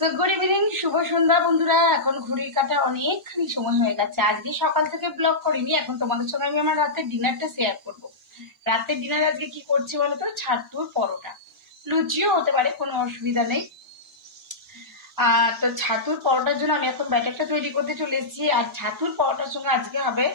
তো good evening, শুভ সন্ধ্যা বন্ধুরা। এখন ঘড়ির কাঁটা অনেকখানি সময় হয়ে গেছে। আজকে সকাল থেকে ব্লগ করিনি। এখন তোমাদের সঙ্গে আমি আমার রাতের ডিনারটা শেয়ার করব। রাতের ডিনার আজকে কি করছি বলতো? ছাতুর পরোটা, লুচিও হতে পারে, কোনো অসুবিধা নেই। তো ছাতুর পরোটার জন্য আমি এখন ব্যাটারটা তৈরি করতে চলে এসেছি। আর ছাতুর পরোটার সঙ্গে আজকে হবে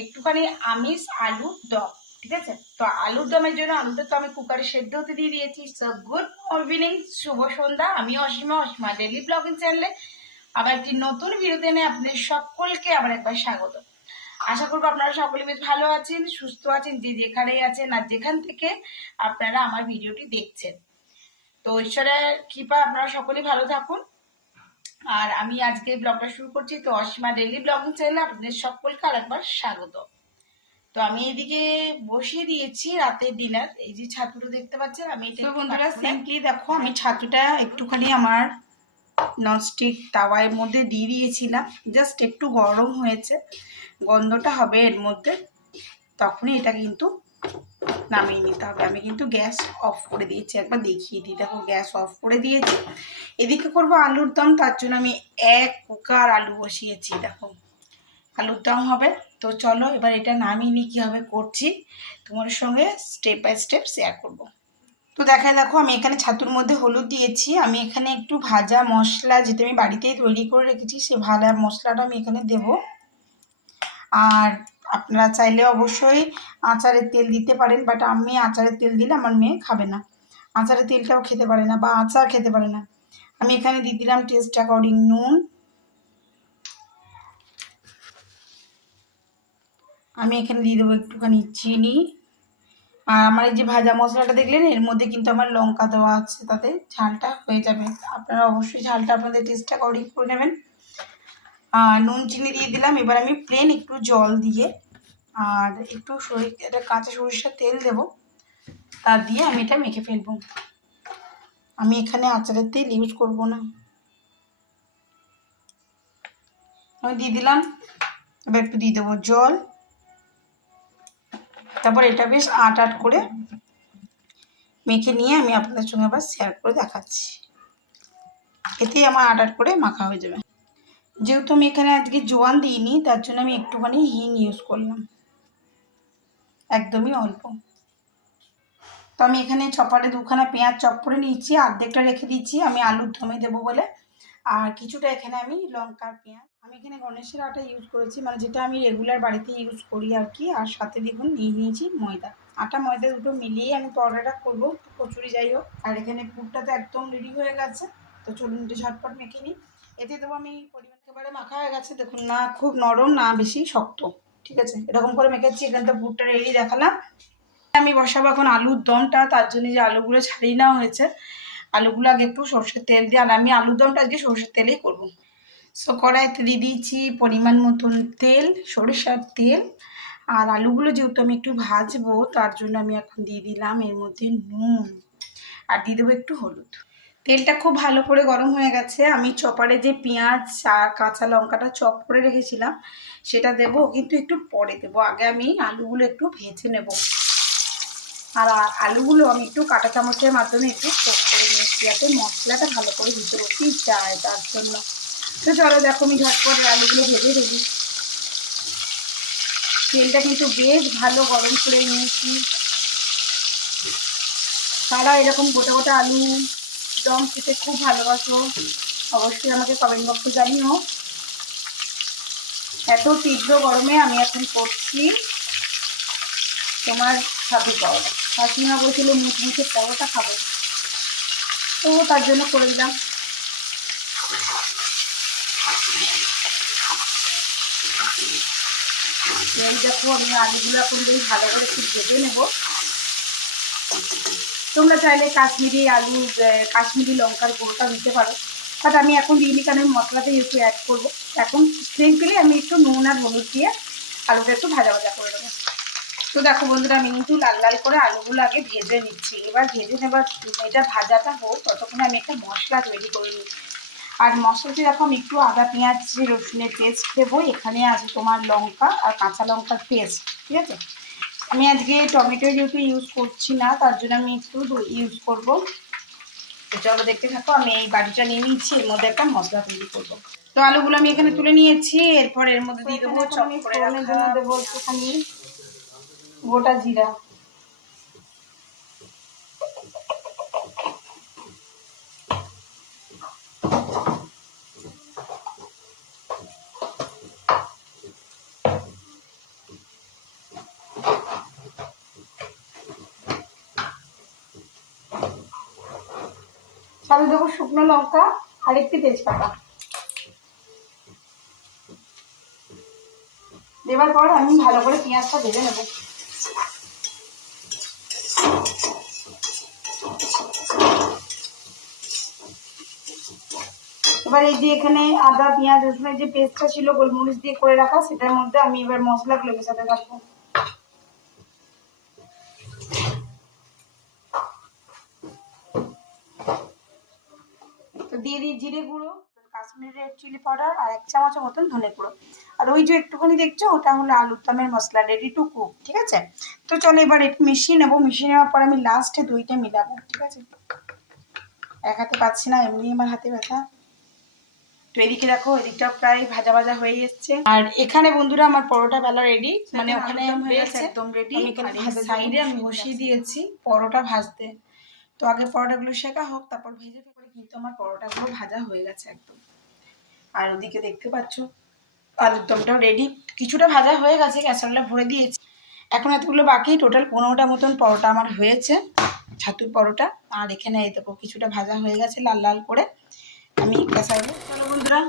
একটুখানি আমিষ আলুর দম। ঠিক আছে, তো আলুর দমের জন্য আলুটা তো আমি কুকারে সেদ্ধ হতে দিয়ে দিয়েছি। সো গুড ইভিনিং, শুভ সন্ধ্যা। আমি অসীমা ডেইলি ব্লগিং চ্যানেলে আবার একটি নতুন ভিডিওতে এনে আপনাদের সকলকে আবার একবার স্বাগত। আশা করবো আপনারা সকলে বেশ ভালো আছেন, সুস্থ আছেন, যে যেখানেই আছেন আর যেখান থেকে আপনারা আমার ভিডিওটি দেখছেন। তো ঈশ্বরের কৃপা আপনারা সকলেই ভালো থাকুন। আর আমি আজকে ব্লগটা শুরু করছি। তো অসীমা ডেইলি ব্লগিং চ্যানেলে আপনাদের সকলকে আরেকবার স্বাগত। তো আমি এদিকে বসিয়ে দিয়েছি রাতের ডিনার। এই যে ছাতুটা দেখতে পাচ্ছেন, আমি এটা বন্ধুরা সিম্পলি দেখো, আমি ছাতুটা একটুখানি আমার ননস্টিক তাওয়ার মধ্যে দিয়ে দিয়েছিলাম। জাস্ট একটু গরম হয়েছে, গন্ধটা হবে এর মধ্যে, তখনই এটা কিন্তু নামিয়ে নিতে হবে। আমি কিন্তু গ্যাস অফ করে দিয়েছি, একবার দেখিয়ে দিই। দেখো গ্যাস অফ করে দিয়েছি। এদিকে করবো আলুর দম, তার জন্য আমি এক কুকার আলু বসিয়েছি। দেখো আলুর দম হবে। তো চলো এবার এটা নামিয়ে নিয়ে কীভাবে করছি তোমার সঙ্গে স্টেপ বাই স্টেপ শেয়ার করব। তো দেখো আমি এখানে ছাতুর মধ্যে হলুদ দিয়েছি। আমি এখানে একটু ভাজা মশলা, যেটা আমি বাড়িতেই তৈরি করে রেখেছি, সেই ভাজা মশলাটা আমি এখানে দেব। আর আপনারা চাইলে অবশ্যই আচারের তেল দিতে পারেন, বাট আমি আচারের তেল দিলে আমার মেয়ে খাবে না, আচারের তেলটাও খেতে পারে না বা আচার খেতে পারে না। আমি এখানে দিয়ে দিলাম টেস্ট অ্যাকর্ডিং নুন। আমি এখানে দিয়ে দেবো একটুখানি চিনি। আর আমার এই যে ভাজা মশলাটা দেখলেন, এর মধ্যে কিন্তু আমার লঙ্কা দেওয়া আছে, তাতে ঝালটা হয়ে যাবে। আপনারা অবশ্যই ঝালটা আপনাদের টেস্ট অ্যাকর্ডিং করে নেবেন। নুন চিনি দিয়ে দিলাম। এবার আমি প্লেন একটু জল দিয়ে আর একটু এটা কাঁচা সরিষার তেল দেব, তার দিয়ে আমি এটা মেখে ফেলবো। আমি এখানে আচারের তেল ইউজ করব না। আমি দিয়ে দিলাম। এবার একটু দিয়ে দেবো জল। তারপর এটা বেশ আট করে মেখে নিয়ে আমি আপনাদের সঙ্গে আবার শেয়ার করে দেখাচ্ছি। এতেই আমার আট করে মাখা হয়ে যাবে। যেহেতু আমি এখানে আজকে জোয়ান দিইনি, তার জন্য আমি একটুখানি হিং ইউজ করলাম, একদমই অল্প। তো আমি এখানে চপারে দুখানা পেঁয়াজ চপ করে নিয়েছি, অর্ধেকটা রেখে দিচ্ছি আমি আলুর দমে দেবো বলে। আর কিছুটা এখানে আমি লঙ্কার পেঁয়াজ, আমি এখানে গণেশের আটা ইউজ করেছি, মানে যেটা আমি রেগুলার বাড়িতে ইউজ করি আর কি। আর সাথে দেখুন নিয়ে নিয়েছি ময়দা। আটা ময়দা দুটো মিলিয়ে আমি পরোটাটা করবো, কচুরি যাই হোক। আর এখানে পুরটা তো একদম রেডি হয়ে গেছে। তো চলুন এটা ঝটপট মেখে নিই। এতে দেবো আমি পরিমাণ, একেবারে মাখা হয়ে গেছে দেখুন, না খুব নরম না বেশি শক্ত। ঠিক আছে, এরকম করে মেখেছি। এখানে তো পুরটা রেডি দেখালাম। আমি বসাবো এখন আলুর দমটা, তার জন্য যে আলুগুলো ছাড়িয়ে নেওয়া হয়েছে, আলুগুলো আগে একটু সর্ষের তেল দিয়ে, আর আমি আলুর দমটা আজকে সর্ষের তেলেই করবো। সো কড়াইতে দিয়ে দিয়েছি পরিমাণ মতন তেল, সরিষার তেল। আর আলুগুলো যেহেতু আমি একটু ভাজবো, তার জন্য আমি এখন দিয়ে দিলাম এর মধ্যে নুন, আর দিয়ে দেবো একটু হলুদ। তেলটা খুব ভালো করে গরম হয়ে গেছে। আমি চপারে যে পেঁয়াজ আর কাঁচা লঙ্কাটা চপ করে রেখেছিলাম, সেটা দেবো, কিন্তু একটু পরে দেবো। আগে আমি আলুগুলো একটু ভেজে নেব। আর আলুগুলো আমি একটু কাঁটা চামচের মাধ্যমে একটু কোট করে নিয়েছি, যাতে মশলাটা ভালো করে ভিতরে যায়, তার জন্য। তো চলো দেখো আমি ঝটপট আলুগুলো ভেজে দেবি। তেলটা কিন্তু বেশ ভালো গরম করে নিয়েছি। তারা এরকম গোটা গোটা আলু দম খেতে খুব ভালোবাসো, অবশ্যই আমাকে কমেন্ট বক্সে জানিও। এত তীব্র গরমে আমি এখন করছি তোমার ছাতু পরোটা। শাশুড়িমা বলছিল মুখে পরোটা খাবো, তো তার জন্য করে দিলাম। দেখো আমি আলুগুলো এখন বেশ ভালো করে একটু ভেজে নেব। তোমরা চাইলে কাশ্মীরি লঙ্কার গুঁড়োটা দিতে পারো, বাট আমি এখন দিইনি, কারণ আমি মশলাতে একটু অ্যাড করবো। এখন সিম্পলি আমি একটু নুন আর হলুদ দিয়ে আলুটা একটু ভাজা ভাজা করে দেবো। তো দেখো বন্ধুরা, আমি কিন্তু লাল লাল করে আলুগুলো আগে ভেজে নিচ্ছি। এবার ভেজে নেবার এটা ভাজাটা হোক, ততক্ষণে আমি একটা মশলা তৈরি করে নিচ্ছি। আর মশলাতে দেখো আমি একটু আদা পেঁয়াজ রসুনের পেস্ট দেবো। এখানে আছে তোমার লঙ্কা আর কাঁচা লঙ্কার পেস্ট। ঠিক আছে, আমি আজকে টমেটো যেহেতু ইউজ করছি না, তার জন্য আমি একটু ইউজ করবো। তো চলো দেখতে থাকো। আমি এই বাটিটা নিয়ে নিচ্ছি, এর মধ্যে একটা মশলা তৈরি করবো। তো আলুগুলো আমি এখানে তুলে নিয়েছি। এরপর এর মধ্যে দিয়ে দেবো চপ করে রাখা, দেবো একটুখানি গোটা জিরা, সাথে দেবো শুকনো লঙ্কা আর একটি তেজপাতা। দেওয়ার পর আমি ভালো করে পেঁয়াজটা ভেজে নেব। এবার এই যে এখানে আদা পেঁয়াজ রসুনের যে পেস্টটা ছিল গোলমরিচ দিয়ে করে রাখা, সেটার মধ্যে আমি এবার মশলাগুলো মেশাতে থাকবো। তো দিয়ে দিই জিরে গুঁড়ো, কাশ্মীরি রেড চিলি পাউডার আর 1 চামচের মতন ধনে গুঁড়ো। আর ওই যে একটুখানি দেখছো ওটা হলো আলুর দমের মশলা, রেডি টু কুক। ঠিক আছে, তো চলো এবার একটু মিশিয়ে নেবো। মিশিয়ে নেওয়ার পর আমি লাস্টে দইটা মিলাবো। ঠিক আছে, এক হাতে পাচ্ছি না, এমনি আমার হাতে ব্যথা। তো এদিকে দেখো, এদিকটা প্রায় ভাজা ভাজা হয়ে এসছে। আর এখানে বন্ধুরা আমার পরোটা বেলা রেডি, মানে ওখানে হয়েছে একদম রেডি। সাইডে আমি বসিয়ে দিয়েছি পরোটা ভাজতে। তো আগে পরোটাগুলো শেখা হোক, তারপর ভেজে ফেলে। কিন্তু আমার পরোটাগুলো ভাজা হয়ে গেছে একদম। আর ওদিকে দেখতে পাচ্ছ আলুর দমটাও রেডি, কিছুটা ভাজা হয়ে গেছে, ক্যাসারোলে ভরে দিয়েছি। এখন এতগুলো বাকি, টোটাল 15টা মতন পরোটা আমার হয়েছে, ছাতুর পরোটা। আর এখানে এই দেখো কিছুটা ভাজা হয়ে গেছে লাল লাল করে। আমি ক্যাসারোলে, চলো বন্ধুরা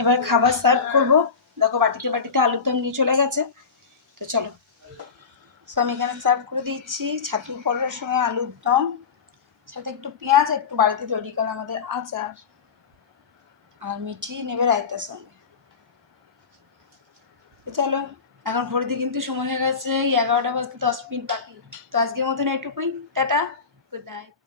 এবার খাবার সার্ভ করবো। দেখো বাটিতে বাটিতে আলুর দম নিয়ে চলে গেছে। তো চলো, সো আমি এখানে সার্ভ করে দিচ্ছি ছাতুর পরোটার সঙ্গে আলুর দম, সাথে একটু পেঁয়াজ, একটু বাড়িতে তৈরি করা আমাদের আচার, আর মিঠি নেবে রায়তার সঙ্গে। তো চলো, এখন ঘড়িতে কিন্তু সময় হয়ে গেছে 11টা বাজতে 10 মিনিট বাকি। তো আজকের মতন এটুকুই, টাটা, গুড নাইট।